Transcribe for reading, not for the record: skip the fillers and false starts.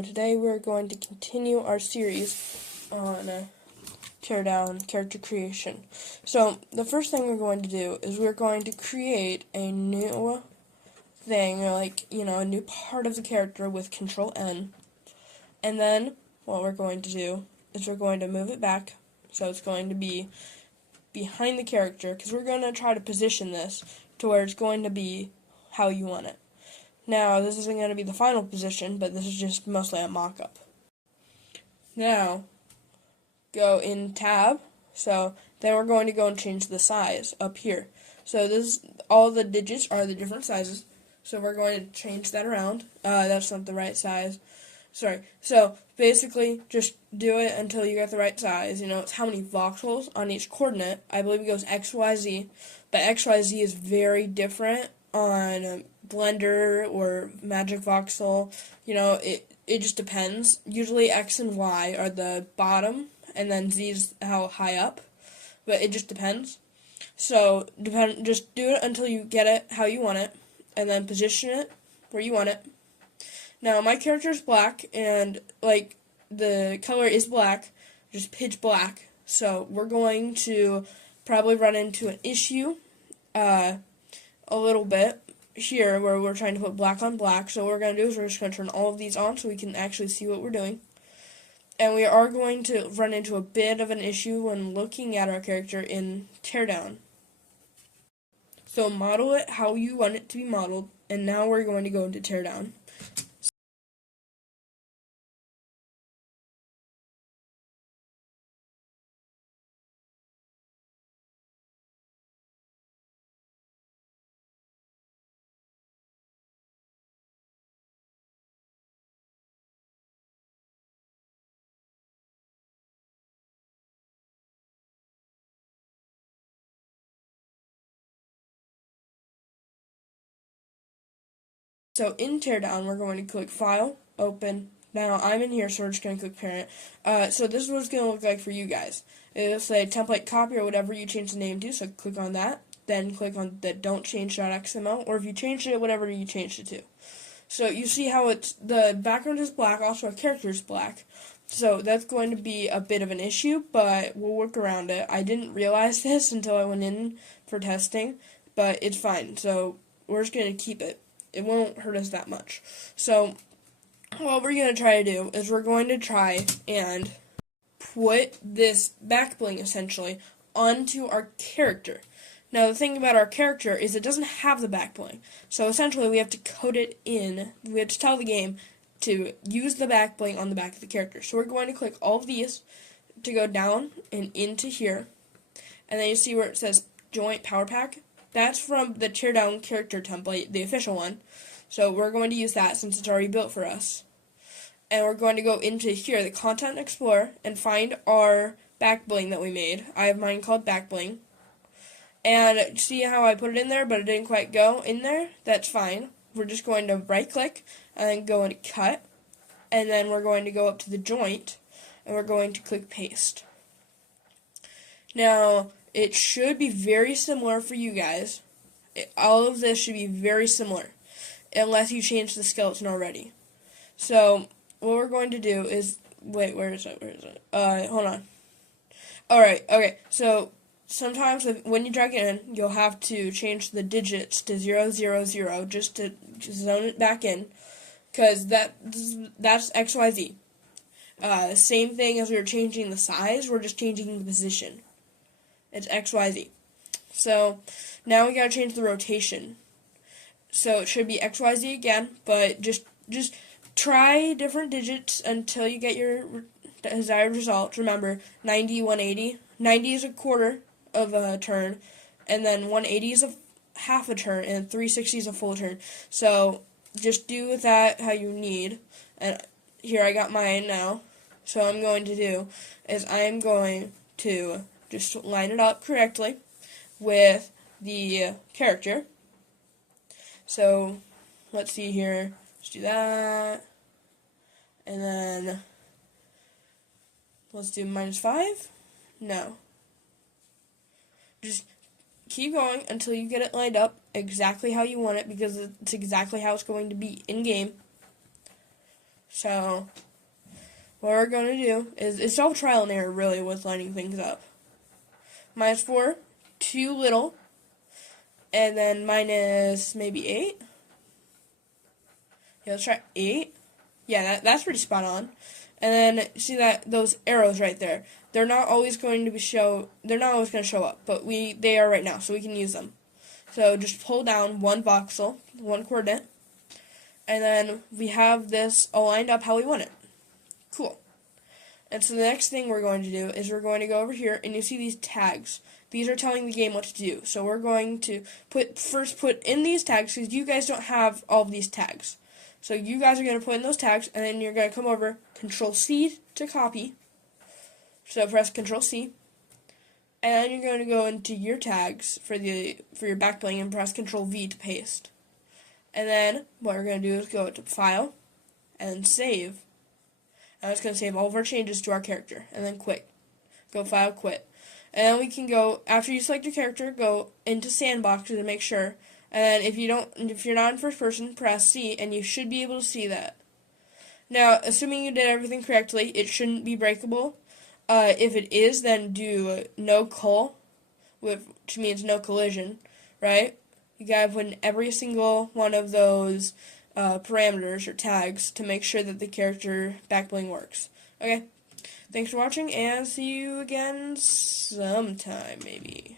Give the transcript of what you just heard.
So today we're going to continue our series on teardown character creation. So the first thing we're going to do is we're going to create a new thing, a new part of the character with Control N. And then what we're going to do is we're going to move it back, so it's going to be behind the character, because we're going to try to position this to where it's going to be how you want it. Now, this isn't going to be the final position, but this is just mostly a mock-up. Now, go in tab, so then we're going to go and change the size up here. So all the digits are the different sizes, so we're going to change that around. That's not the right size. Sorry. So, basically, just do it until you get the right size. It's how many voxels on each coordinate. I believe it goes XYZ, but XYZ is very different on Blender or Magic Voxel. It just depends. Usually X and Y are the bottom, and then Z is how high up, but it just depends. So, just do it until you get it how you want it, and then position it where you want it. Now, my character is black, and, the color is black, just pitch black, so we're going to probably run into an issue a little bit here where we're trying to put black on black. So what we're going to do is we're just going to turn all of these on so we can actually see what we're doing. And we are going to run into a bit of an issue when looking at our character in teardown. So model it how you want it to be modeled, and now we're going to go into teardown. So in teardown, we're going to click File, Open. Now I'm in here, so we're just going to click Parent. So this is what it's going to look like for you guys. It'll say Template Copy or whatever you change the name to, so click on that. Then click on the Don't Change.xml, or if you changed it, whatever you changed it to. So you see how the background is black, also our character is black. So that's going to be a bit of an issue, but we'll work around it. I didn't realize this until I went in for testing, but it's fine. So we're just going to keep it. It won't hurt us that much. So what we're going to try to do is we're going to try and put this back-bling, essentially, onto our character. Now, the thing about our character is it doesn't have the back-bling. So, essentially, we have to code it in. We have to tell the game to use the back-bling on the back of the character. So, we're going to click all of these to go down and into here. And then you see where it says Joint Power Pack. That's from the teardown character template, the official one. So we're going to use that since it's already built for us. And we're going to go into here, the Content Explorer, and find our back-bling that we made. I have mine called back-bling. And see how I put it in there, but it didn't quite go in there? That's fine. We're just going to right-click and then go into Cut. And then we're going to go up to the joint, and we're going to click Paste. Now, it should be very similar for you guys. All of this should be very similar, unless you change the skeleton already. So, what we're going to do is, wait, where is it? Hold on. Alright, okay, so, sometimes when you drag it in, you'll have to change the digits to 000, just to zone it back in, because that's XYZ. Same thing as we were changing the size, we're just changing the position. It's XYZ. So, now we gotta change the rotation. So, it should be XYZ again, but just try different digits until you get your desired results. Remember, 90, 180. 90 is a quarter of a turn, and then 180 is a half a turn, and 360 is a full turn. So, just do with that how you need. And here I got mine now. So, what I'm going to do is I'm going to just line it up correctly with the character. So, let's see here. Let's do that. And then, let's do -5. No. Just keep going until you get it lined up exactly how you want it, because it's exactly how it's going to be in-game. So what we're going to do is, it's all trial and error really with lining things up. -4, too little, and then minus maybe 8. Yeah, let's try 8. Yeah, that's pretty spot on. And then see that those arrows right there. They're not always going to show up, but they are right now, so we can use them. So just pull down one voxel, one coordinate, and then we have this all lined up how we want it. Cool. And so the next thing we're going to do is we're going to go over here, and you see these tags. These are telling the game what to do. So we're going to first put in these tags, because you guys don't have all of these tags. So you guys are going to put in those tags, and then you're going to come over, Control-C to copy. So press Control-C. And then you're going to go into your tags for your back-bling and press Control-V to paste. And then what we're going to do is go to File and Save. And it's going to save all of our changes to our character. And then quit. Go File, Quit. And then we can go, after you select your character, go into Sandbox to make sure. And if you're not in first person, press C, and you should be able to see that. Now, assuming you did everything correctly, it shouldn't be breakable. If it is, then do no cull, which means no collision, right? You gotta put in every single one of those parameters or tags to make sure that the character back-bling works. Okay, thanks for watching, and see you again sometime, maybe.